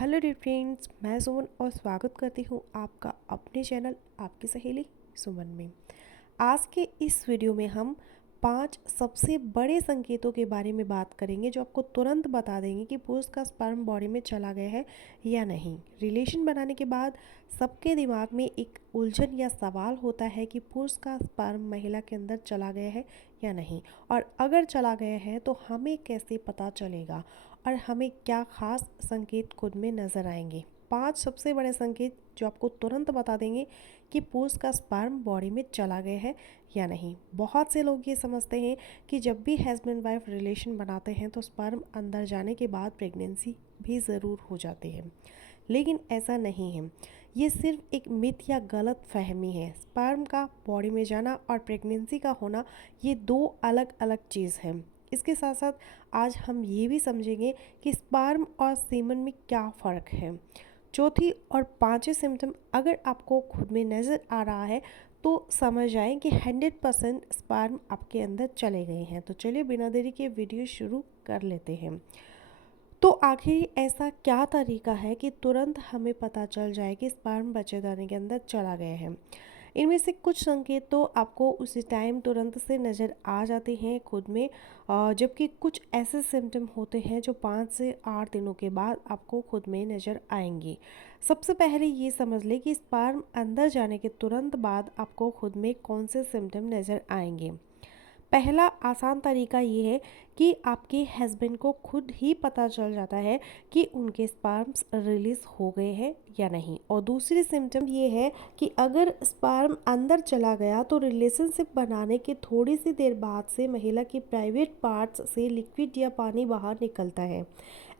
Hello dear friends, मैं सुमन और स्वागत करती हूँ आपका अपने चैनल आपकी सहेली सुमन में। आज के इस वीडियो में हम 5 सबसे बड़े संकेतों के बारे में बात करेंगे जो आपको तुरंत बता देंगे कि पुरुष का स्पर्म बॉडी में चला गया है या नहीं। रिलेशन बनाने के बाद सबके दिमाग में एक उलझन या सवाल होता है कि पुरुष का स्पर्म महिला के अंदर चला गया है या नहीं, और अगर चला गया है तो हमें कैसे पता चलेगा और हमें क्या खास संकेत खुद में नज़र आएंगे। 5 सबसे बड़े संकेत जो आपको तुरंत बता देंगे कि पुरुष का स्पर्म बॉडी में चला गया है या नहीं। बहुत से लोग ये समझते हैं कि जब भी हस्बैंड वाइफ रिलेशन बनाते हैं तो स्पर्म अंदर जाने के बाद प्रेगनेंसी भी ज़रूर हो जाती है, लेकिन ऐसा नहीं है। ये सिर्फ एक मिथ या गलत फहमी है। स्पर्म का बॉडी में जाना और प्रेगनेंसी का होना ये दो अलग अलग चीज़ है। इसके साथ साथ आज हम ये भी समझेंगे कि स्पर्म और सीमन में क्या फ़र्क है। चौथी और पांचवी सिम्टम अगर आपको खुद में नज़र आ रहा है तो समझ जाएं कि 100% स्पर्म आपके अंदर चले गए हैं। तो चलिए बिना देरी के वीडियो शुरू कर लेते हैं। तो आखिर ऐसा क्या तरीका है कि तुरंत हमें पता चल जाए कि स्पर्म बच्चेदानी के अंदर चला गया है। इनमें से कुछ संकेत तो आपको उसी टाइम तुरंत से नज़र आ जाते हैं खुद में, जबकि कुछ ऐसे सिम्टम होते हैं जो 5 से 8 दिनों के बाद आपको खुद में नज़र आएंगी। सबसे पहले ये समझ लें कि स्पर्म अंदर जाने के तुरंत बाद आपको खुद में कौन से सिम्टम नज़र आएंगे। पहला आसान तरीका ये है कि आपके हस्बैंड को खुद ही पता चल जाता है कि उनके स्पर्म्स रिलीज हो गए हैं या नहीं। और दूसरी सिम्टम ये है कि अगर स्पर्म अंदर चला गया तो रिलेशनशिप बनाने के थोड़ी सी देर बाद से महिला की प्राइवेट पार्ट्स से लिक्विड या पानी बाहर निकलता है।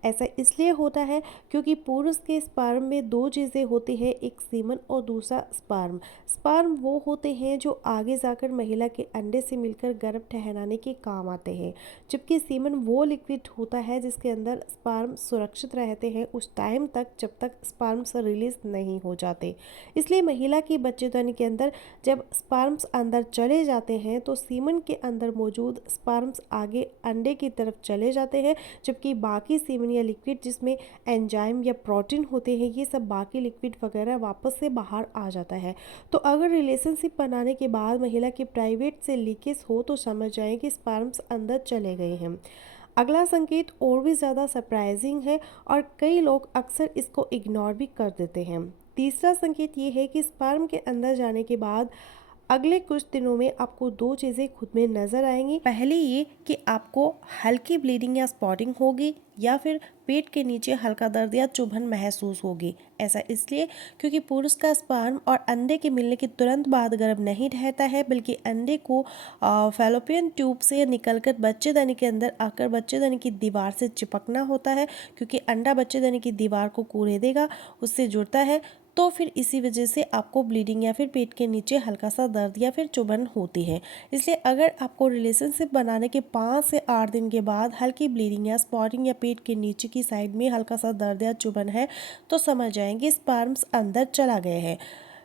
ऐसा इसलिए होता है क्योंकि पुरुष के स्पर्म में दो चीज़ें होती हैं, एक सीमन और दूसरा स्पर्म। स्पर्म वो होते हैं जो आगे जाकर महिला के अंडे से मिलकर गर्भ ठहराने के काम आते हैं, जबकि सीमन वो लिक्विड होता है जिसके अंदर स्पर्म सुरक्षित रहते हैं उस टाइम तक जब तक स्पर्म्स रिलीज नहीं हो जाते। इसलिए महिला की बच्चेदानी के अंदर जब स्पर्म्स अंदर चले जाते हैं तो सीमन के अंदर मौजूद स्पर्म्स आगे अंडे की तरफ चले जाते हैं, जबकि बाकी सीमन या लिक्विड जिसमें एंजाइम या प्रोटीन होते हैं ये सब बाकी लिक्विड वगैरह वापस से बाहर आ जाता है। तो अगर रिलेशनशिप बनाने के बाद महिला की प्राइवेट से लीकेज हो तो समझ जाएं कि स्पर्म्स अंदर चले गए हैं। अगला संकेत और भी ज़्यादा सरप्राइजिंग है और कई लोग अक्सर इसको इग्नोर भी कर देते हैं। तीसरा संकेत ये है कि स्पर्म के अंदर जाने के बाद अगले कुछ दिनों में आपको दो चीज़ें खुद में नज़र आएंगी। पहले ये कि आपको हल्की ब्लीडिंग या स्पॉटिंग होगी या फिर पेट के नीचे हल्का दर्द या चुभन महसूस होगी। ऐसा इसलिए क्योंकि पुरुष का स्पर्म और अंडे के मिलने के तुरंत बाद गर्भ नहीं ठहरता है, बल्कि अंडे को फैलोपियन ट्यूब से निकलकर बच्चेदानी के अंदर आकर बच्चेदानी की दीवार से चिपकना होता है। क्योंकि अंडा बच्चेदानी की दीवार को कूरेदेगा, उससे जुड़ता है, तो फिर इसी वजह से आपको ब्लीडिंग या फिर पेट के नीचे हल्का सा दर्द या फिर चुभन होती है। इसलिए अगर आपको रिलेशनशिप बनाने के 5 से 8 दिन के बाद हल्की ब्लीडिंग या स्पॉटिंग या पेट के नीचे की साइड में हल्का सा दर्द या चुभन है तो समझ जाएंगे स्पर्म्स अंदर चला गए हैं।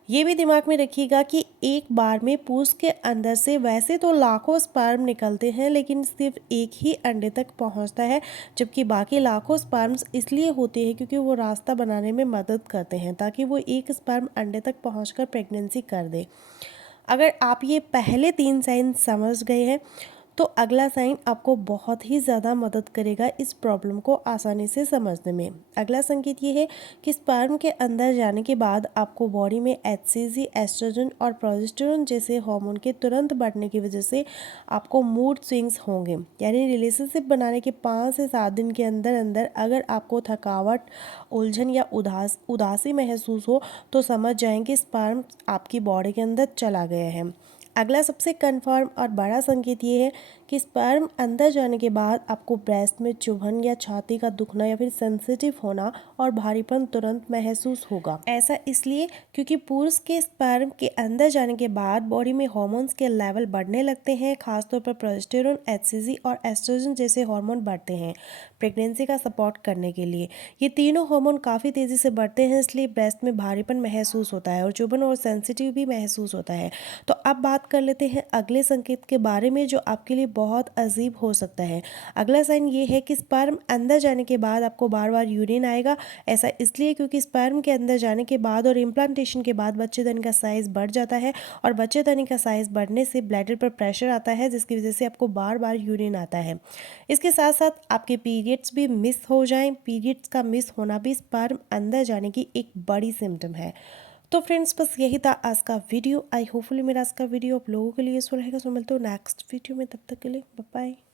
ये भी दिमाग में रखिएगा कि एक बार में पुरुष के अंदर से वैसे तो लाखों स्पर्म निकलते हैं, लेकिन सिर्फ एक ही अंडे तक पहुंचता है, जबकि बाकी लाखों स्पर्म्स इसलिए होते हैं क्योंकि वो रास्ता बनाने में मदद करते हैं ताकि वो एक स्पर्म अंडे तक पहुंचकर प्रेगनेंसी कर दे। अगर आप ये पहले 3 साइन समझ गए हैं तो अगला साइन आपको बहुत ही ज़्यादा मदद करेगा इस प्रॉब्लम को आसानी से समझने में। अगला संकेत ये है कि स्पर्म के अंदर जाने के बाद आपको बॉडी में एचसीजी, एस्ट्रोजन और प्रोजेस्टेरोन जैसे हार्मोन के तुरंत बढ़ने की वजह से आपको मूड स्विंग्स होंगे। यानी रिलेशनशिप बनाने के 5 से 7 दिन के अंदर अंदर अगर आपको थकावट, उलझन या उदासी महसूस हो तो समझ जाएंगे स्पर्म आपकी बॉडी के अंदर चला गया है। अगला सबसे कंफर्म और बड़ा संकेत ये है कि स्पर्म अंदर जाने के बाद आपको ब्रेस्ट में चुभन या छाती का दुखना या फिर सेंसिटिव होना और भारीपन तुरंत महसूस होगा। ऐसा इसलिए क्योंकि पुरुष के स्पर्म के अंदर जाने के बाद बॉडी में हार्मोन्स के लेवल बढ़ने लगते हैं, खासतौर पर प्रोजेस्टेरोन, एचसीजी और एस्ट्रोजन जैसे हार्मोन बढ़ते हैं प्रेगनेंसी का सपोर्ट करने के लिए। ये तीनों हार्मोन काफ़ी तेज़ी से बढ़ते हैं, इसलिए ब्रेस्ट में भारीपन महसूस होता है और चुभन और सेंसिटिव भी महसूस होता है। तो अब बात कर लेते हैं अगले संकेत के बारे में जो आपके लिए बहुत अजीब हो सकता है। अगला साइन ये है कि स्पर्म अंदर जाने के बाद आपको बार बार यूरिन आएगा। ऐसा इसलिए क्योंकि स्पर्म के अंदर जाने के बाद और इम्प्लांटेशन के बाद बच्चेदानी का साइज़ बढ़ जाता है और बच्चेदानी का साइज़ बढ़ने से ब्लैडर पर प्रेशर आता है, जिसकी वजह से आपको बार बार यूरिन आता है। इसके साथ साथ आपके पीरियड्स भी मिस हो जाएं। पीरियड्स का मिस होना भी स्पर्म अंदर जाने की एक बड़ी सिम्टम है। तो फ्रेंड्स, बस यही था आज का वीडियो। आई होपफुली मेरा आज का वीडियो आप लोगों के लिए यूजफुल रहेगा। सो मिलते हो नेक्स्ट वीडियो में, तब तक के लिए बाय बाय।